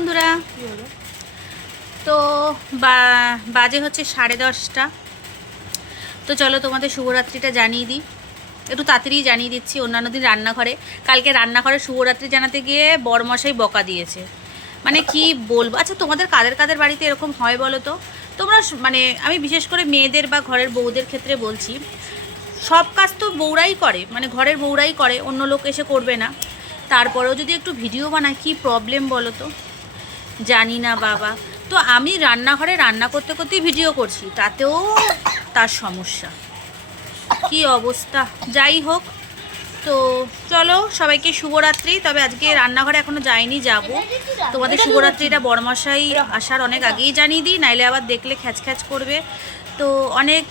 বন্ধুরা, তো বাজে হচ্ছে 10:30। তো চলো তোমাদের শুভরাত্রিটা জানিয়ে দিই, একটু তাড়াতাড়ি জানিয়ে দিচ্ছি। অন্যান্য দিন রান্নাঘরে, কালকে রান্নাঘরে শুভরাত্রি জানাতে গিয়ে বরমশাই বকা দিয়েছে। মানে কি বলবো। আচ্ছা, তোমাদের কাদের কাদের বাড়িতে এরকম হয় বলো তো? তোমরা মানে আমি বিশেষ করে মেয়েদের বা ঘরের বউদের ক্ষেত্রে বলছি, সব কাজ তো বউরাই করে, মানে ঘরের বউরাই করে, অন্য লোক এসে করবে না। তারপরেও যদি একটু ভিডিও বানায়, কী প্রবলেম বলো তো? জানি না বাবা। তো আমি রান্নাঘরে রান্না করতে করতেই ভিডিও করছি, তাতেও তার সমস্যা, কি অবস্থা। যাই হোক, তো চলো সবাইকে শুভরাত্রি। তবে আজকে রান্নাঘরে এখনও যাইনি, যাব। তোমাদের শুভরাত্রিটা বড়মশাই আসার অনেক আগেই জানিয়ে দিই, নাইলে আবার দেখলে খ্যাচ খ্যাচ করবে। তো অনেক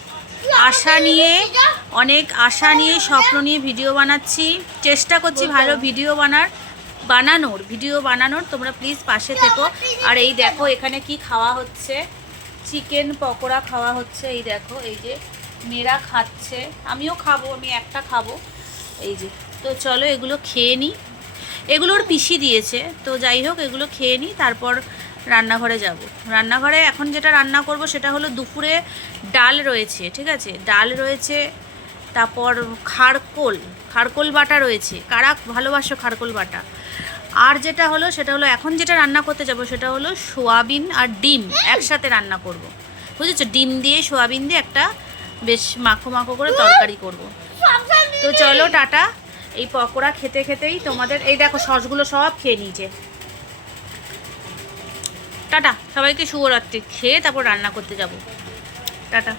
আশা নিয়ে স্বপ্ন নিয়ে ভিডিও বানাচ্ছি, চেষ্টা করছি ভালো ভিডিও বানানোর। তোমরা প্লিজ পাশে থেকো। আর এই দেখো এখানে কি খাওয়া হচ্ছে, চিকেন পকোড়া খাওয়া হচ্ছে। এই দেখো, এই যে মেয়েরা খাচ্ছে, আমিও খাবো, আমি একটা খাবো। এই যে, তো চলো এগুলো খেয়ে নিই। এগুলোর পিসি দিয়েছে, তো যাই হোক এগুলো খেয়ে নিই, তারপর রান্নাঘরে যাব। রান্নাঘরে এখন যেটা রান্না করব সেটা হলো দুপুরে ডাল রয়েছে, ঠিক আছে, ডাল রয়েছে, তারপর খারকোল বাটা রয়েছে। কারা ভালোবাসো খারকোল বাটা? আর যেটা হলো সেটা হলো এখন যেটা রান্না করতে যাব সেটা হলো সোয়াবিন আর ডিম একসাথে রান্না করব, বুঝেছো? ডিম দিয়ে সোয়াবিন দিয়ে একটা বেশ মাখো মাখো করে তরকারি করব। তো চলো টাটা। এই পকোড়া খেতে খেতেই তোমাদের, এই দেখো সসগুলো সব খেয়ে নিয়েছে। টাটা সবাইকে, শুভরাত্রি। খেয়ে তারপর রান্না করতে যাব। টাটা।